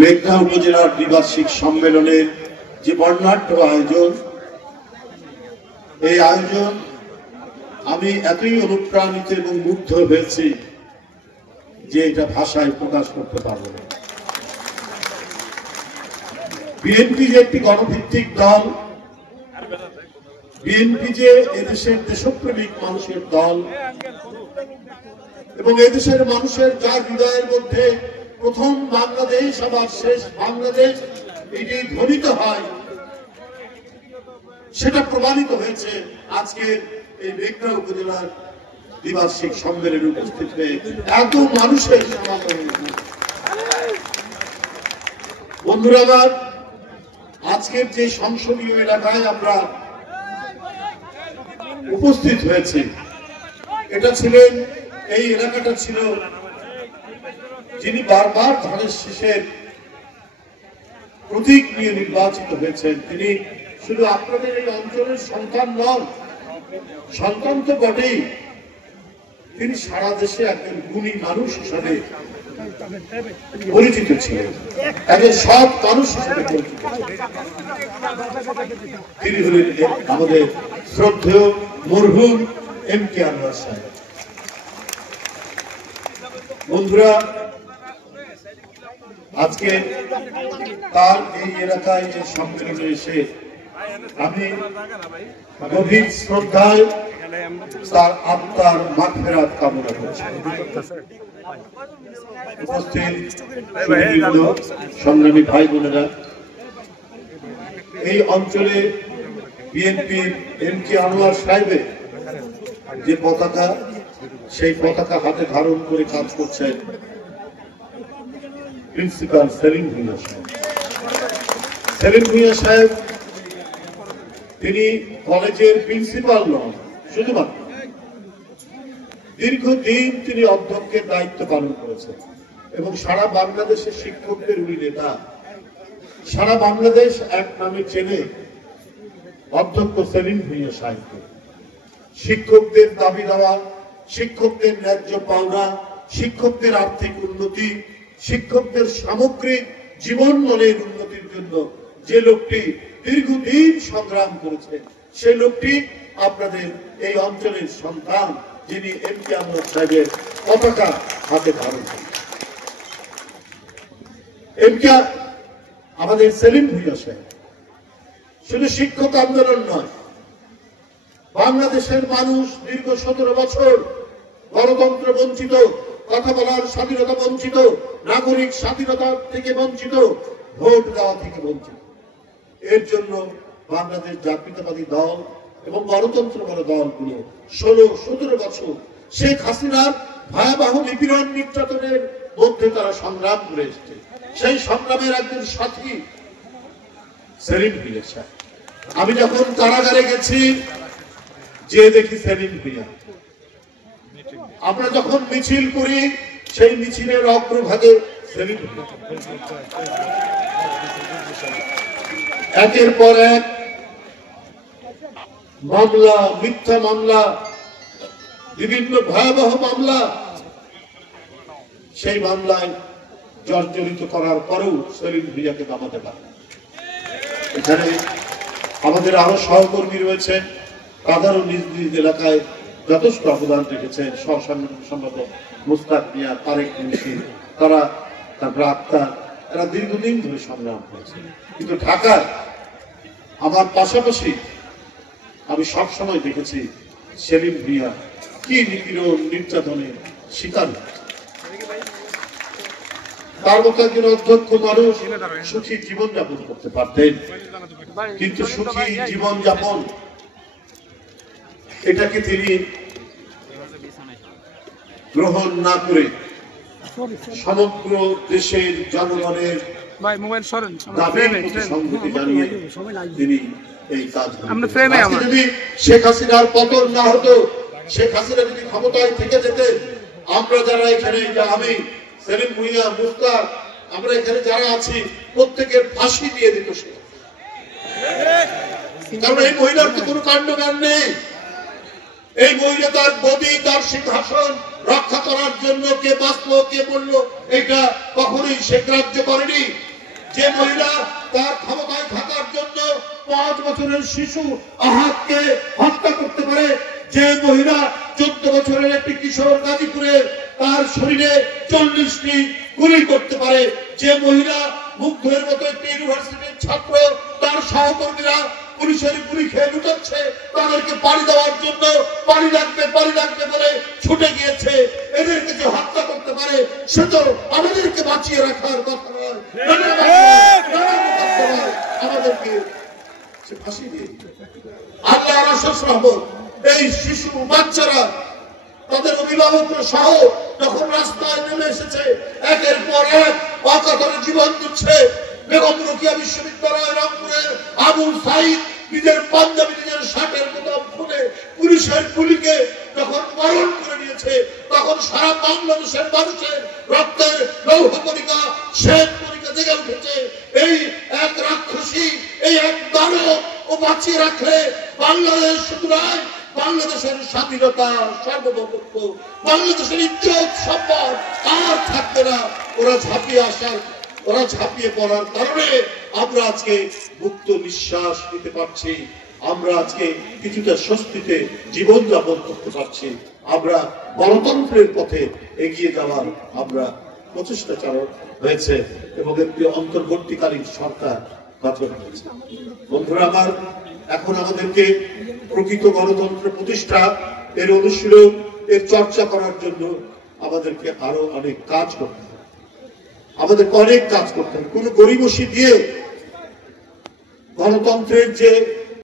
মেঘনা উপজেলার দ্বিবার্ষিক সম্মেলনের যে বর্ণাঢ্য আয়োজন, এই আয়োজন আমি এতই অনুপ্রাণিত এবং মুগ্ধ হয়েছি যে এটা ভাষায় প্রকাশ করতে পারবো না। বিএনপি যে একটি গণভিত্তিক দল, বিএনপি যে এদেশের দেশপ্রেমিক মানুষের দল এবং এদেশের মানুষের যার হৃদয়ের মধ্যে প্রথম বাংলাদেশ আবার শেষ বাংলাদেশ এটি ধ্বনিত হয়, সেটা প্রমাণিত হয়েছে আজকের এই মেঘনা উপজেলার দ্বিবার্ষিক সম্মেলনে উপস্থিত হয়ে এত মানুষের সমাগম। বন্ধুরা আমার, আজকের যে সংসদীয় এলাকায় আমরা উপস্থিত হয়েছি, এটা ছিলেন, এই এলাকাটা ছিল যিনি বারবার ধানের শীষের প্রতীক নিয়ে নির্বাচিত হয়েছেন, তিনি শুধু আপনাদের এই অঞ্চলের সন্তান নন, সন্তান তো বটেই, তিনি সারা দেশে একজন গুণী মানুষ হিসাবে পরিচিত ছিলেন, একজন সৎ মানুষ হিসেবে পরিচিত ছিলেন। তিনি হলেন আমাদের শ্রদ্ধেয় মরহুম এম.কে. আনোয়ার সাহেব। বন্ধুরা, আজকে তার এই এলাকায় যে সম্মেলনে এসে আমি গভীর শ্রদ্ধায় তার আত্মার মাগফিরাত কামনা করছি। উপস্থিত সংগ্রামী ভাই বোনেরা, এই অঞ্চলে বিএনপির এম.কে. আনোয়ার সাহেবের যে পতাকা, সেই পতাকা হাতে ধারণ করে কাজ করছেন প্রিন্সিপাল সেলিম ভূঁইয়া সাহেব। সেলিম ভূঁইয়া সাহেব তিনি কলেজের প্রিন্সিপাল নন, শুধুমাত্র দীর্ঘদিন তিনি অধ্যক্ষের দায়িত্ব পালন করেছেন এবং সারা বাংলাদেশের শিক্ষকদের উনি নেতা। সারা বাংলাদেশ এক নামে চেনে অধ্যক্ষ সেলিম ভূঁইয়া সাহেবকে। শিক্ষকদের দাবি দেওয়া, শিক্ষকদের ন্যায্য পাওনা, শিক্ষকদের আর্থিক উন্নতি, শিক্ষকদের সামগ্রিক জীবন মানের উন্নতির জন্য যে লোকটি দীর্ঘদিন সংগ্রাম করেছে, সেই লোকটি আপনাদের এই অঞ্চলের সন্তান, যিনি এম.কে. আনোয়ার সাহেবের পতাকা হাতে ধারণ করেন। এম.কে. আমাদের সেলিম ভূঁইয়া সাহেব শুধু শিক্ষক আন্দোলন নয়, বাংলাদেশের মানুষ দীর্ঘ 17 বছর গণতন্ত্র বঞ্চিত, কথা বলার স্বাধীনতা বঞ্চিত, নাগরিক স্বাধীনতা থেকে বঞ্চিত, ভোট দেওয়া থেকে বঞ্চিত। এর জন্য বাংলাদেশ জাতীয়তাবাদী দল এবং গণতন্ত্র দলগুলো 16-17 বছর শেখ হাসিনার ভয়াবহ নিপীড়ন নির্যাতনের মধ্যে তারা সংগ্রাম করে এসেছে। সেই সংগ্রামের একজন সাথী সেলিম ভূঁইয়া সাহেব। আমি যখন কারাগারে গেছি, যে দেখি সেলিম ভূঁইয়া। আমরা যখন মিছিল করি, সেই মিছিলের অগ্রভাগে সেলিম ভূঁইয়া। একের পর এক মামলা, মিথ্যা মামলা, বিভিন্ন ভয়াবহ মামলা, সেই মামলায় জর্জরিত করার পরেও সেলিম ভূঁইয়াকে নামাতে পারে। এখানে আমাদের আরো সহকর্মী রয়েছেন, তাদেরও নিজ নিজ এলাকায় যথেষ্ট অবদান রেখেছেন। সহসাংগঠনিক সম্পাদক মুস্তাক মিয়া, তারেক মুন্সি, তারা, তারপর আক্তার, এরা দীর্ঘদিন ধরে সংগ্রাম করেছে। কিন্তু ঢাকায় আমার পাশাপাশি আমি সবসময় দেখেছি সেলিম ভূঁইয়া কি নিপীড়ন নির্যাতনের শিকার। তার মতো একজন অধ্যক্ষ মানুষ সুখী জীবনযাপন করতে পারতেন, কিন্তু সুখী জীবনযাপন এটাকে তিনি গ্রহণ না করে সমগ্র দেশের জনগণের সংহতি জানিয়ে তিনি এই কাজ। যদি শেখ হাসিনার পতন না হতো, শেখ হাসিনা যদি ক্ষমতায় থেকে যেতেন, আমরা যারা এখানে, আমি, সেলিম ভূঁইয়া, মুস্তাক, আমরা এখানে যারা আছি, প্রত্যেকের ফাঁসি দিয়ে দিত সে। কারণ এই মহিলার তো কোনো কাণ্ডজ্ঞান নেই। এই মহিলা তার গদি, তার সিংহাসন রক্ষা করার জন্য কে বাঁচলো কে বললো, এটা কখনোই সে গ্রাহ্য করেনি। যে মহিলা তার ক্ষমতায় থাকার জন্য 5 বছরের শিশু আহাদকে হত্যা করতে পারে, যে মহিলা 14 বছরের একটি কিশোর গাজীপুরে তার শরীরে 40টি গুলি করতে পারে, যে মহিলা মুগ্ধের মতো একটি ইউনিভার্সিটির ছাত্র তার সহকর্মীরা পুলিশের গুলি খেয়ে লুটাচ্ছে, তাদেরকে পানি দেওয়ার জন্য পানি লাগবে বলে ছুটে গিয়েছে, এদেরকে যে হত্যা করতে পারে সে তো আমাদেরকে বাঁচিয়ে রাখার কথা নয়, আমাদেরকে সে ফাঁসি দিয়ে আল্লাহ রাসূল রহমত। এই শিশু বাচ্চারা তাদের অভিভাবকরা সহ যখন রাস্তায় নেমে এসেছে, একের পর এক অকাতরে জীবন দিচ্ছে। বেগম রোকেয়া বিশ্ববিদ্যালয় রংপুরের আবু সাইদ নিজের পাঞ্জাবি, নিজের শার্টের বোতাম খুলে পুলিশের গুলিকে যখন বরণ করে নিয়েছে, তখন সারা বাংলাদেশের মানুষের রক্তের লৌহকণিকা, শ্বেত কণিকা জেগে উঠেছে। এই এক রাক্ষসী, এই এক দানব ও বাঁচিয়ে রাখলে বাংলাদেশ শুধু নয়, বাংলাদেশের স্বাধীনতা, সার্বভৌমত্ব, বাংলাদেশের ইজ্জত সম্মান আর থাকবে না। ওরা ঝাঁপিয়ে পড়ার কারণে আমরা আজকে মুক্ত নিঃশ্বাস নিতে পারছি, আমরা আজকে কিছুটা স্বস্তিতে জীবনযাপন করতে পারছি, আমরা গণতন্ত্রের পথে এগিয়ে যাওয়ার আমরা প্রচেষ্টা চালানো হয়েছে এবং একটি অন্তর্বর্তীকালীন সরকার গঠন হয়েছে। বন্ধুরা আমার, এখন আমাদেরকে প্রকৃত গণতন্ত্র প্রতিষ্ঠা, এর অনুশীলন, এর চর্চা করার জন্য আমাদেরকে আরো অনেক কাজ করতে হবে, আমাদেরকে অনেক কাজ করতে হবে। কোনো গরিমসি দিয়ে গণতন্ত্রের যে